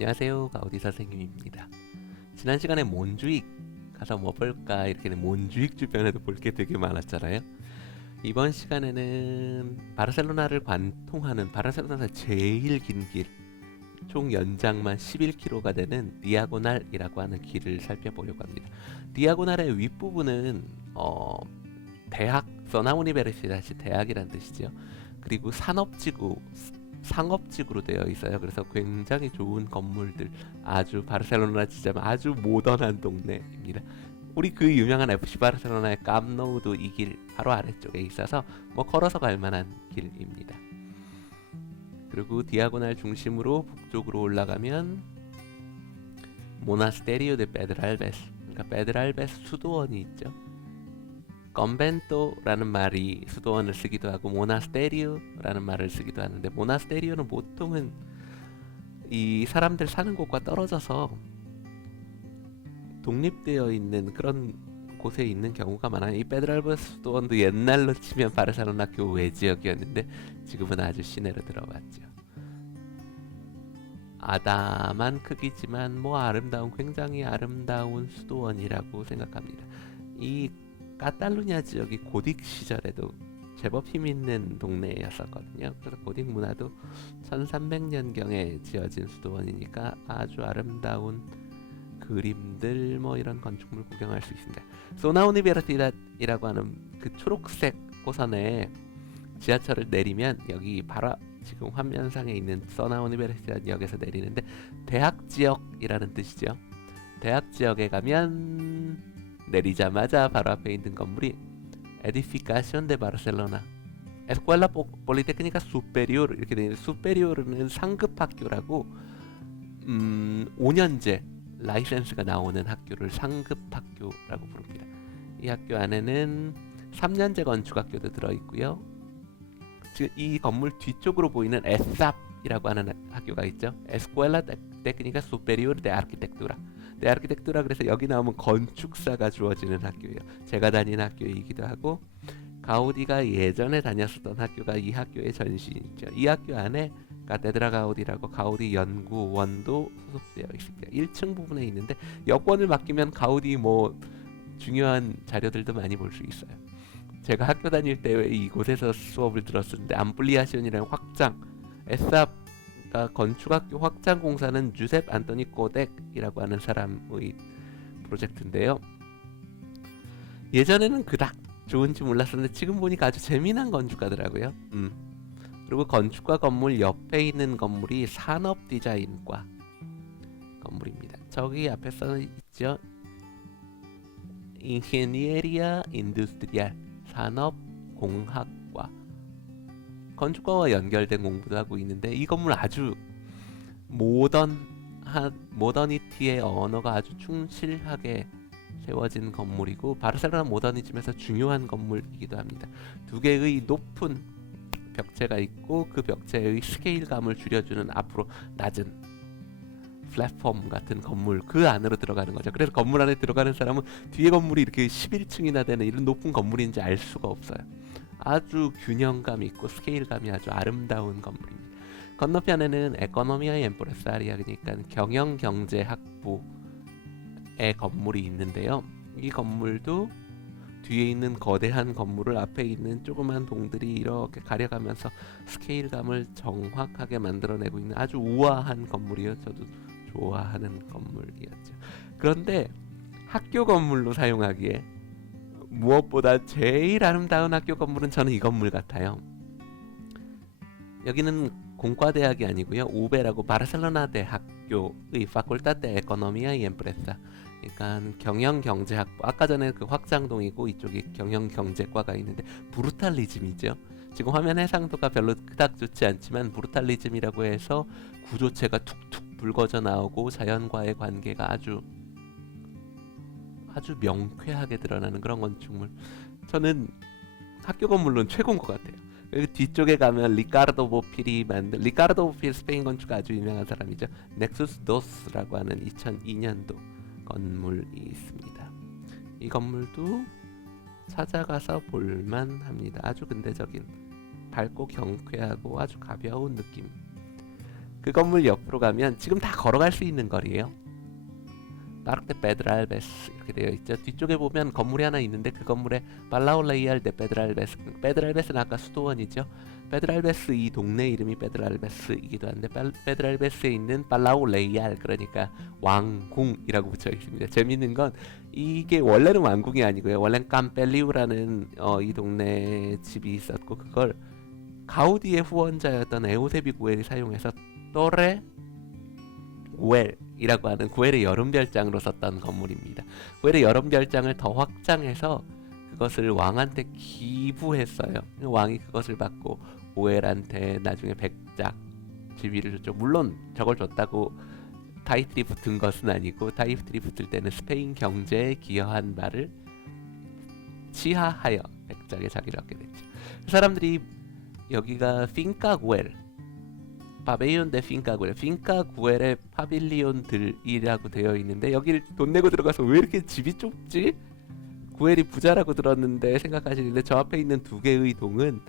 안녕하세요, 가우디 선생님입니다. 지난 시간에 몬주익 가서 뭐 볼까 이렇게 몬주익 주변에도 볼 게 되게 많았잖아요. 이번 시간에는 바르셀로나를 관통하는 바르셀로나에서 제일 긴 길, 총 연장만 11km가 되는 디아고날이라고 하는 길을 살펴보려고 합니다. 디아고날의 윗부분은 대학, 소나우니베르시다시 대학이란 뜻이죠. 그리고 상업지구로 되어 있어요. 그래서 굉장히 좋은 건물들, 아주 바르셀로나 치자면 아주 모던한 동네입니다. 우리 그 유명한 FC 바르셀로나의 깜노우도 이 길 바로 아래쪽에 있어서 뭐 걸어서 갈 만한 길입니다. 그리고 디아고날 중심으로 북쪽으로 올라가면 모나스테리오 데 페드랄베스, 그러니까 페드랄베스 수도원이 있죠. 건벤토라는 말이 수도원을 쓰기도 하고 모나스테리오라는 말을 쓰기도 하는데, 모나스테리오는 보통은 이 사람들 사는 곳과 떨어져서 독립되어 있는 그런 곳에 있는 경우가 많아요. 이 페드랄베스 수도원도 옛날로 치면 바르셀로나 교외 지역이었는데 지금은 아주 시내로 들어왔죠. 아담한 크기지만 굉장히 아름다운 수도원이라고 생각합니다. 이 카탈루냐 지역이 고딕 시절에도 제법 힘있는 동네였었거든요. 그래서 고딕 문화도 1300년경에 지어진 수도원이니까 아주 아름다운 그림들, 이런 건축물 구경할 수 있습니다. 소나우니베르시다이라고 하는 그 초록색 호선에 지하철을 내리면 여기 바로 지금 화면상에 있는 소나우니베르시다 역에서 내리는데, 대학 지역이라는 뜻이죠. 대학 지역에 가면 내리자마자 바로 앞에 있는 건물이 Edificación de Barcelona, Escuela Politécnica Superior 이렇게 되어 있는데, Superior는 상급 학교라고 5년제 라이센스가 나오는 학교를 상급 학교라고 부릅니다. 이 학교 안에는 3년제 건축학교도 들어있고요. 지금 이 건물 뒤쪽으로 보이는 에삽이라고 하는 학교가 있죠. Escuela Técnica Superior de Arquitectura. 네, 아르키텍투라, 그래서 여기 나오면 건축사가 주어지는 학교예요. 제가 다닌 학교이기도 하고, 가우디가 예전에 다녔었던 학교가 이 학교의 전신이죠. 이 학교 안에 카테드라 가우디라고 가우디 연구원도 소속되어 있습니다. 1층 부분에 있는데 여권을 맡기면 가우디 중요한 자료들도 많이 볼 수 있어요. 제가 학교 다닐 때 이곳에서 수업을 들었었는데, 암플리아시온이라는 확장, 에삽 건축학교 확장 공사는 주셉 안토니 꼬덱이라고 하는 사람의 프로젝트인데요. 예전에는 그닥 좋은지 몰랐었는데 지금 보니까 아주 재미난 건축가더라고요. 그리고 건축과 건물 옆에 있는 건물이 산업 디자인과 건물입니다. 저기 앞에 써 있죠. Ingeniería Industrial, 산업공학과. 건축과와 연결된 공부도 하고 있는데, 이 건물 아주 모더니티의 언어가 아주 충실하게 세워진 건물이고, 바르셀로나 모더니즘에서 중요한 건물이기도 합니다. 두 개의 높은 벽체가 있고, 그 벽체의 스케일감을 줄여주는 앞으로 낮은 플랫폼 같은 건물, 그 안으로 들어가는 거죠. 그래서 건물 안에 들어가는 사람은 뒤에 건물이 이렇게 11층이나 되는 이런 높은 건물인지 알 수가 없어요. 아주 균형감 있고 스케일감이 아주 아름다운 건물입니다. 건너편에는 에코노미아 엠프레사리아, 그러니까 경영경제학부의 건물이 있는데요. 이 건물도 뒤에 있는 거대한 건물을 앞에 있는 조그만 동들이 이렇게 가려가면서 스케일감을 정확하게 만들어내고 있는 아주 우아한 건물이요. 저도 좋아하는 건물이었죠. 그런데 학교 건물로 사용하기에 무엇보다 제일 아름다운 학교 건물은 저는 이 건물 같아요. 여기는 공과대학이 아니고요, 우베라고 바르셀로나 대학교의 Facultad de Economía y Empresa, 그러니까 경영경제학부. 아까 전에 그 확장동이고 이쪽에 경영경제과가 있는데, 브루탈리즘이죠. 지금 화면 해상도가 별로 그닥 좋지 않지만 브루탈리즘이라고 해서 구조체가 툭툭 붉어져 나오고 자연과의 관계가 아주 명쾌하게 드러나는 그런 건축물. 저는 학교 건물로는 최고인 것 같아요. 여기 뒤쪽에 가면 리카르도 보필이 만든, 리카르도 보필 스페인 건축가 아주 유명한 사람이죠. 넥수스 도스라고 하는 2002년도 건물이 있습니다. 이 건물도 찾아가서 볼만합니다. 아주 근대적인, 밝고 경쾌하고 아주 가벼운 느낌. 그 건물 옆으로 가면 지금 다 걸어갈 수 있는 거리예요. 파르테 페드랄베스 이렇게 되어 있죠. 뒤쪽에 보면 건물이 하나 있는데 그 건물에 발라올레이알 데 페드랄베스, 페드랄베스는 아까 수도원이죠. 페드랄베스 이 동네 이름이 페드랄베스이기도 한데 페드랄베스에 있는 발라올레이알, 그러니까 왕궁이라고 붙여 있습니다. 재밌는 건 이게 원래는 왕궁이 아니고요. 원래는 캄펠리우라는 이 동네 집이 있었고 그걸 가우디의 후원자였던 에우세비 구엘이 사용해서 또레 구엘이라고 하는 구엘의 여름별장으로 썼던 건물입니다. 구엘의 여름별장을 더 확장해서 그것을 왕한테 기부했어요. 왕이 그것을 받고 구엘한테 나중에 백작 지위를 줬죠. 물론 저걸 줬다고 타이틀이 붙은 것은 아니고 타이틀이 붙을 때는 스페인 경제에 기여한 바를 치하하여 백작의 자기를 얻게 됐죠. 그 사람들이 여기가 핑카 구엘, 파베이온 데 핑카 구엘, 핑카 구엘의 파빌리온들이라고 되어 있는데 여기를 돈 내고 들어가서 왜 이렇게 집이 좁지? 구엘이 부자라고 들었는데 생각하시는데 저 앞에 있는 두 개의 동은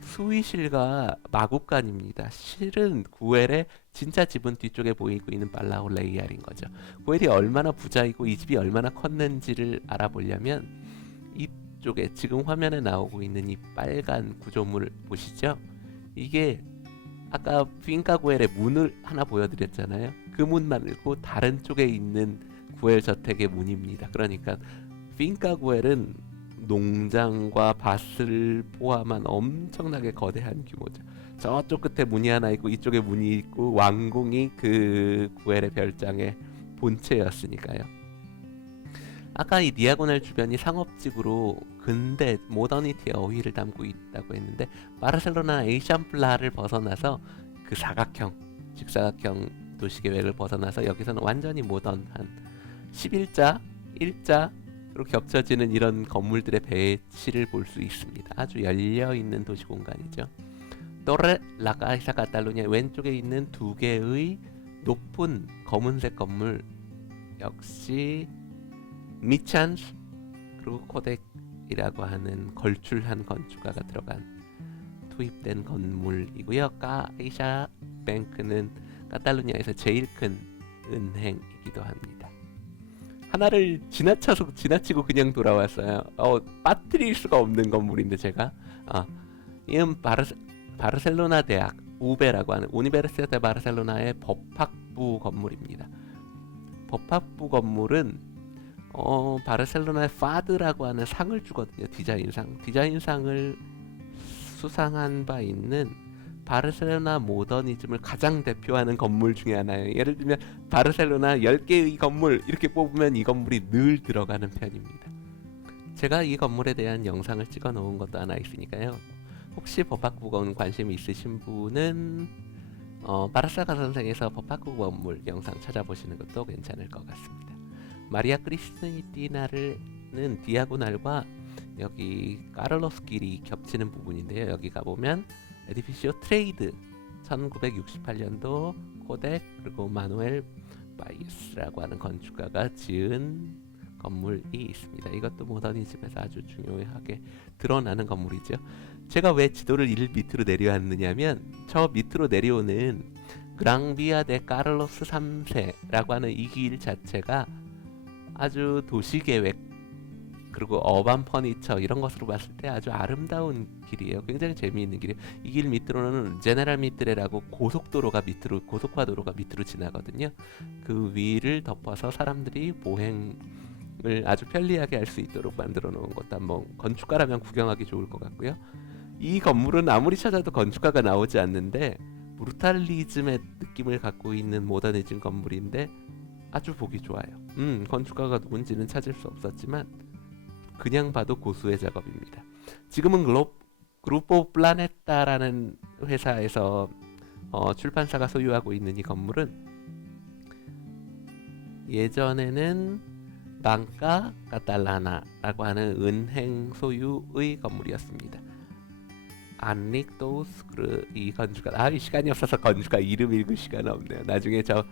수의실과 마구간입니다. 실은 구엘의 진짜 집은 뒤쪽에 보이고 있는 발라올레이알인 거죠. 구엘이 얼마나 부자이고 이 집이 얼마나 컸는지를 알아보려면 이쪽에 지금 화면에 나오고 있는 이 빨간 구조물 보시죠? 이게 아까 핑카 구엘의 문을 하나 보여드렸잖아요. 그 문 말고 다른 쪽에 있는 구엘 저택의 문입니다. 그러니까 핑카 구엘은 농장과 밭을 포함한 엄청나게 거대한 규모죠. 저쪽 끝에 문이 하나 있고 이쪽에 문이 있고 왕궁이 그 구엘의 별장의 본체였으니까요. 아까 이 디아고날 주변이 상업지구로 근대 모더니티의 어휘를 담고 있다고 했는데 바르셀로나 에이샴플라를 벗어나서 그 사각형, 직사각형 도시계획을 벗어나서 여기서는 완전히 모던한 11자, 1자로 겹쳐지는 이런 건물들의 배치를 볼 수 있습니다. 아주 열려있는 도시 공간이죠. 또레 라카이사 카탈루냐 왼쪽에 있는 두 개의 높은 검은색 건물 역시 미찬스 그리고 코덱이라고 하는 걸출한 건축가가 들어간 투입된 건물이고요. 카이샤 뱅크는 카탈루냐에서 제일 큰 은행이기도 합니다. 하나를 지나치고 그냥 돌아왔어요. 빠뜨릴 수가 없는 건물인데 제가 이은 바르셀로나 대학 우베라고 하는 우니베르시테 바르셀로나의 법학부 건물입니다. 법학부 건물은 바르셀로나의 파드라고 하는 상을 주거든요. 디자인상을 수상한 바 있는 바르셀로나 모더니즘을 가장 대표하는 건물 중에 하나예요. 예를 들면 바르셀로나 10개의 건물 이렇게 뽑으면 이 건물이 늘 들어가는 편입니다. 제가 이 건물에 대한 영상을 찍어 놓은 것도 하나 있으니까요. 혹시 법학부 건물 관심 있으신 분은 바르사가 선생에서 법학부 건물 영상 찾아보시는 것도 괜찮을 것 같습니다. 마리아 크리스티나는 디아고날과 여기 카를로스 길이 겹치는 부분인데요. 여기 가보면 에디피시오 트레이드 1968년도 코덱 그리고 마누엘 바이스라고 하는 건축가가 지은 건물이 있습니다. 이것도 모더니즘에서 아주 중요하게 드러나는 건물이죠. 제가 왜 지도를 일 밑으로 내려왔느냐면 저 밑으로 내려오는 그랑비아 데 카를로스 3세라고 하는 이 길 자체가 아주 도시계획 그리고 어반 퍼니처 이런 것으로 봤을 때 아주 아름다운 길이에요. 굉장히 재미있는 길이에요. 이 길 밑으로는 제네랄 미트레라고 고속화도로가 밑으로 지나거든요. 그 위를 덮어서 사람들이 보행을 아주 편리하게 할 수 있도록 만들어 놓은 것도 한번 건축가라면 구경하기 좋을 것 같고요. 이 건물은 아무리 찾아도 건축가가 나오지 않는데 브루탈리즘의 느낌을 갖고 있는 모더니즘 건물인데 아주 보기 좋아요. 건축가가 누군지는 찾을 수 없었지만 그냥 봐도 고수의 작업입니다. 지금은 그루포 플라네타라는 회사에서 출판사가 소유하고 있는 이 건물은 예전에는 방카 카탈라나라고 하는 은행 소유의 건물이었습니다. 안릭도우스 이 건축가 시간이 없어서 건축가 이름 읽을 시간 없네요. 나중에 저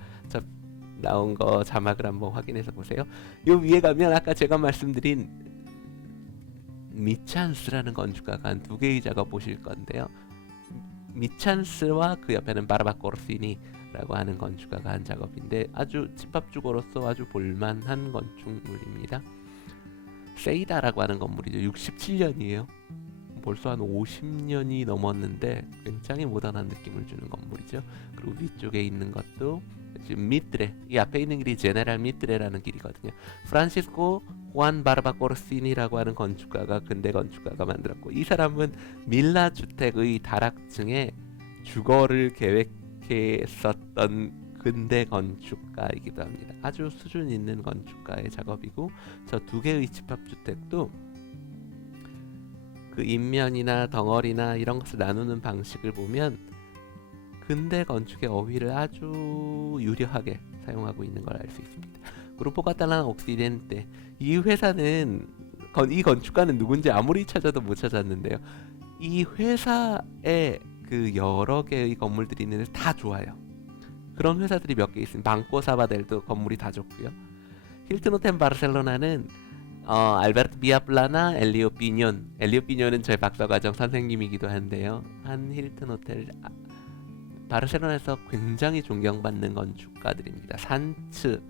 나온 거 자막을 한번 확인해서 보세요. 요 위에 가면 아까 제가 말씀드린 미찬스라는 건축가가 한 두 개의 작업 보실 건데요. 미찬스와 그 옆에는 바르바코르시니 라고 하는 건축가가 한 작업인데 아주 집합주거로서 아주 볼만한 건축물입니다. 세이다라고 하는 건물이죠. 67년이에요. 벌써 한 50년이 넘었는데 굉장히 모던한 느낌을 주는 건물이죠. 그리고 위쪽에 있는 것도 지금 미트레, 이 앞에 있는 길이 제네랄 미트레라는 길이거든요. 프란시스코 호안 바르바코르시니라고 하는 건축가가 근대 건축가가 만들었고, 이 사람은 밀라 주택의 다락층에 주거를 계획했었던 근대 건축가이기도 합니다. 아주 수준 있는 건축가의 작업이고, 저 두 개의 집합주택도 그 인면이나 덩어리나 이런 것을 나누는 방식을 보면 근대 건축의 어휘를 아주 유려하게 사용하고 있는 걸 알 수 있습니다. 그루포 카탈라나 옥시덴테, 이 회사는 이 건축가는 누군지 아무리 찾아도 못 찾았는데요. 이 회사에 그 여러 개의 건물들이 있는데 다 좋아요. 그런 회사들이 몇 개 있습니다. 방코 사바델도 건물이 다 좋고요. 힐튼 호텔 바르셀로나는 알베르토 비아플라나 엘리오 비뇽, 엘리오 비뇽은 저희 박사과정 선생님이기도 한데요. 한 힐튼 호텔 바르셀로나에서 굉장히 존경받는 건축가들입니다. 산츠,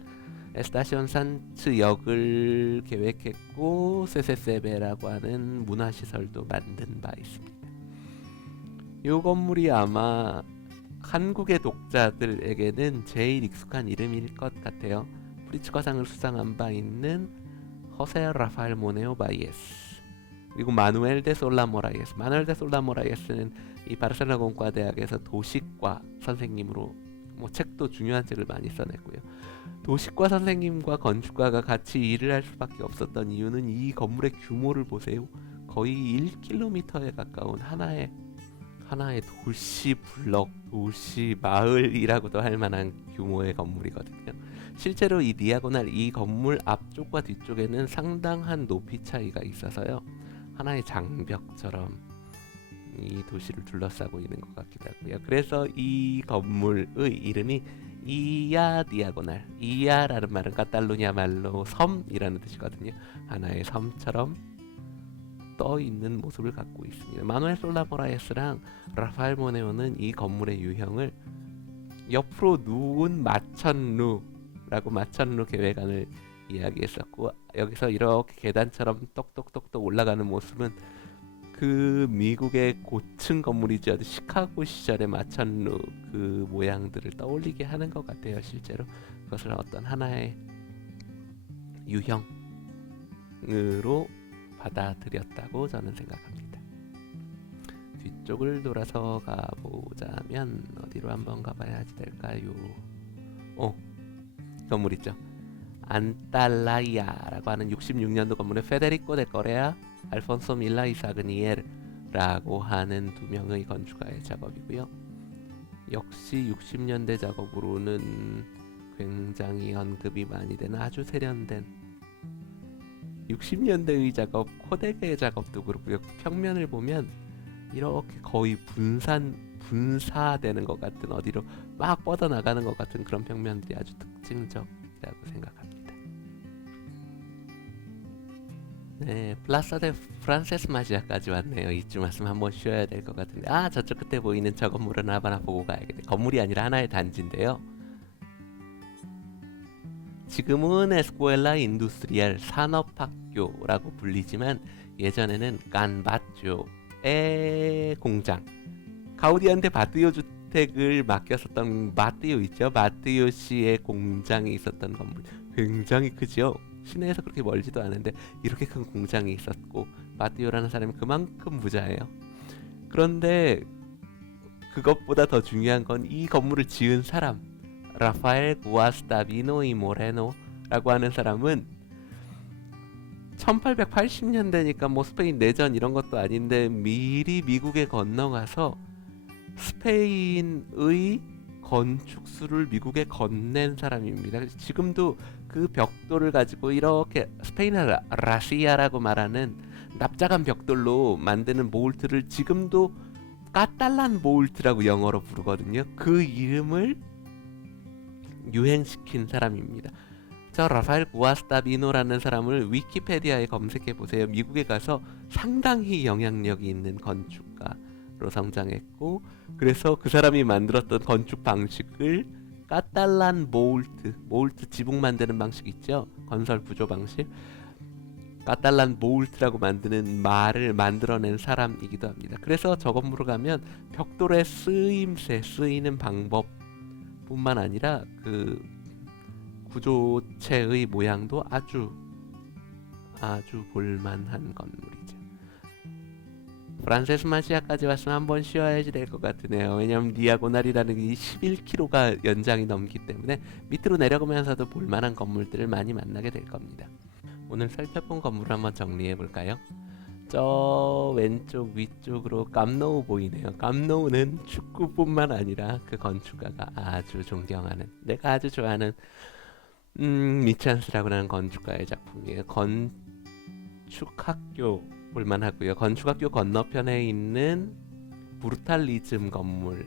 에스타시온 산츠 역을 계획했고 세세세베라고 하는 문화시설도 만든 바 있습니다. 이 건물이 아마 한국의 독자들에게는 제일 익숙한 이름일 것 같아요. 프리츠커상을 수상한 바 있는 호세 라파엘 모네오 바이에스, 그리고 마누엘 데 솔라 모라이에스. 마누엘 데 솔라 모라이에스는 이 바르셀로나 공과대학에서 도시과 선생님으로 책도 중요한 책을 많이 써냈고요. 도시과 선생님과 건축가가 같이 일을 할 수밖에 없었던 이유는 이 건물의 규모를 보세요. 거의 1km에 가까운 하나의 도시 블럭, 도시 마을이라고도 할 만한 규모의 건물이거든요. 실제로 이 디아고날, 이 건물 앞쪽과 뒤쪽에는 상당한 높이 차이가 있어서요, 하나의 장벽처럼 이 도시를 둘러싸고 있는 것 같기도 하고요. 그래서 이 건물의 이름이 이야 디아고날, 이야라는 말은 카탈루냐 말로 섬이라는 뜻이거든요. 하나의 섬처럼 떠 있는 모습을 갖고 있습니다. 마누엘 솔라 모라이에스랑 라파엘 모네오는 이 건물의 유형을 옆으로 누운 마천루라고 마천루 계획안을 이야기했었고, 여기서 이렇게 계단처럼 똑똑똑똑 올라가는 모습은 그 미국의 고층 건물이죠. 시카고 시절의 마천루 그 모양들을 떠올리게 하는 것 같아요. 실제로 그것을 어떤 하나의 유형으로 받아들였다고 저는 생각합니다. 뒤쪽을 돌아서 가보자면 어디로 한번 가봐야지 될까요? 건물 있죠. 안탈라이아라고 하는 66년도 건물의 페데리코 데 거레아, 알폰소 밀라 이사그니엘라고 하는 두 명의 건축가의 작업이고요. 역시 60년대 작업으로는 굉장히 언급이 많이 되는 아주 세련된 60년대의 작업, 코데게의 작업도 그렇고요. 평면을 보면 이렇게 거의 분사되는 것 같은, 어디로 막 뻗어나가는 것 같은 그런 평면들이 아주 특징적이라고 생각합니다. 네, 플라사 데 프란세스 마지아까지 왔네요. 이쯤 왔으면 한번 쉬어야 될 것 같은데, 저쪽 끝에 보이는 저 건물은 하나 보고 가야겠네. 건물이 아니라 하나의 단지인데요. 지금은 에스쿠엘라 인두스리알 산업학교라고 불리지만 예전에는 깐바쪼의 공장, 가우디한테 바티오 주택을 맡겼었던 바티오 있죠. 바티오 씨의 공장이 있었던 건물, 굉장히 크죠. 시내에서 그렇게 멀지도 않은데 이렇게 큰 공장이 있었고, 바티오라는 사람이 그만큼 부자예요. 그런데 그것보다 더 중요한 건 이 건물을 지은 사람, 라파엘 구아스타비노 이 모레노라고 하는 사람은 1880년대니까 뭐 스페인 내전 이런 것도 아닌데 미리 미국에 건너가서 스페인의 건축수를 미국에 건넨 사람입니다. 지금도 그 벽돌을 가지고 이렇게 스페인의 라시아라고 말하는 납작한 벽돌로 만드는 모울트를 지금도 까탈란 모울트라고 영어로 부르거든요. 그 이름을 유행시킨 사람입니다. 저 라파엘 구아스타비노라는 사람을 위키페디아에 검색해 보세요. 미국에 가서 상당히 영향력이 있는 건축가 성장했고, 그래서 그 사람이 만들었던 건축 방식을 까탈란 모울트 지붕 만드는 방식 있죠? 건설 구조 방식. 까탈란 모울트라고 만드는 말을 만들어낸 사람이기도 합니다. 그래서 저 건물을 가면 벽돌의 쓰이는 방법뿐만 아니라 그 구조체의 모양도 아주 볼만한 건물이죠. 프란세스 마시아까지 왔으면 한번 쉬어야지 될 것 같으네요. 왜냐면 디아고날이라는 이 11km가 연장이 넘기 때문에 밑으로 내려가면서도 볼만한 건물들을 많이 만나게 될 겁니다. 오늘 살펴본 건물을 한번 정리해 볼까요? 저 왼쪽 위쪽으로 깜노우 보이네요. 깜노우는 축구뿐만 아니라 그 건축가가 아주 존경하는, 내가 아주 좋아하는 미찬스라고 하는 건축가의 작품이에요. 건축학교 볼만하고요. 건축학교 건너편에 있는 브루탈리즘 건물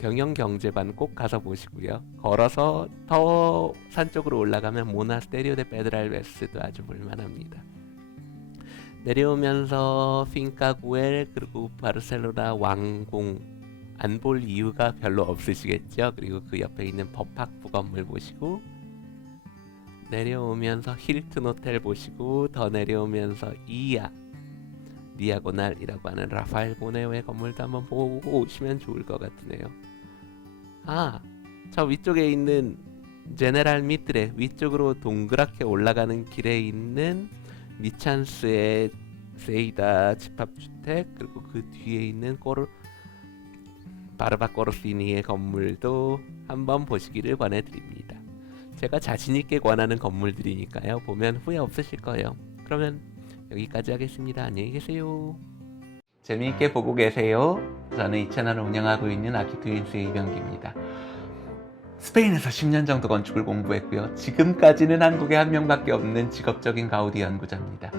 경영경제반 꼭 가서 보시고요. 걸어서 더 산 쪽으로 올라가면 모나스테리오 데 페드랄베스도 아주 볼만합니다. 내려오면서 핑카구엘 그리고 바르셀로나 왕궁 안 볼 이유가 별로 없으시겠죠. 그리고 그 옆에 있는 법학부 건물 보시고, 내려오면서 힐튼 호텔 보시고, 더 내려오면서 디아고날이라고 하는 라파엘 보네오의 건물도 한번 보고 오시면 좋을 것 같으네요. 저 위쪽에 있는 제네랄 미트레, 위쪽으로 동그랗게 올라가는 길에 있는 미찬스의 세이다 집합주택, 그리고 그 뒤에 있는 바르바 꼬르피니의 건물도 한번 보시기를 권해드립니다. 제가 자신있게 권하는 건물들이니까요. 보면 후회 없으실 거예요. 그러면 여기까지 하겠습니다. 안녕히 계세요. 재미있게 보고 계세요. 저는 이 채널을 운영하고 있는 아키트윈스의 이병기입니다. 스페인에서 10년 정도 건축을 공부했고요. 지금까지는 한국에 한 명밖에 없는 직업적인 가우디 연구자입니다.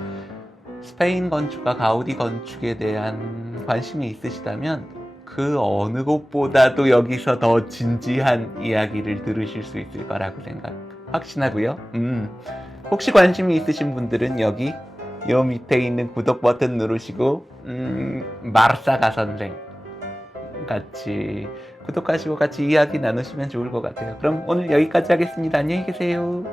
스페인 건축과 가우디 건축에 대한 관심이 있으시다면 그 어느 곳보다도 여기서 더 진지한 이야기를 들으실 수 있을 거라고 확신하고요. 혹시 관심이 있으신 분들은 여기 요 밑에 있는 구독 버튼 누르시고 마르사가 선생 같이 구독하시고 같이 이야기 나누시면 좋을 것 같아요. 그럼 오늘 여기까지 하겠습니다. 안녕히 계세요.